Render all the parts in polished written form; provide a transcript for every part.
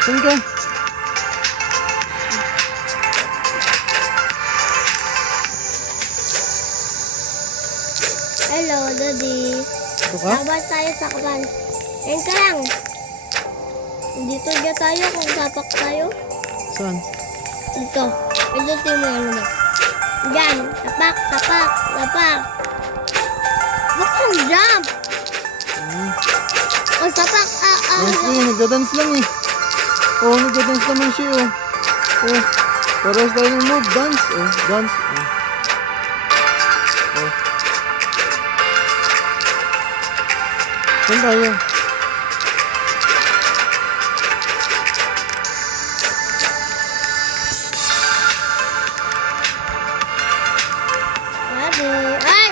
Saan ka? Hello, Daddy. Ito ka? Laban tayo sa kaban. Ayun ka lang. Dito dyan tayo kung tapak tayo. Saan? Dito. Pindutin mo yan mo. Diyan. Tapak, tapak, tapak. Huwag kang jump. O, tapak. Dance lang, nagda-dance lang eh. Oo, nagda-dance naman siya oh. Oh, parehas tayo ng move. Dance. Oh, dance. Oh. Oh. Saan tayo? Daddy. Ay!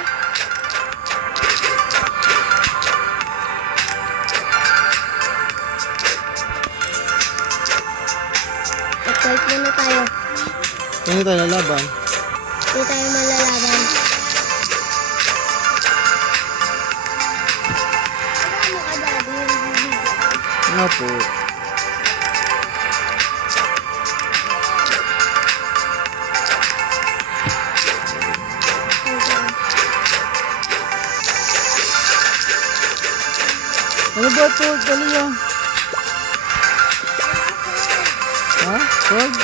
Fight muna tayo. Saan tayo lalaban? Hindi tayo malalaban. Ano ka, Daddy? Nga po. Ano ba ito? Dali ah. Ha? Sword?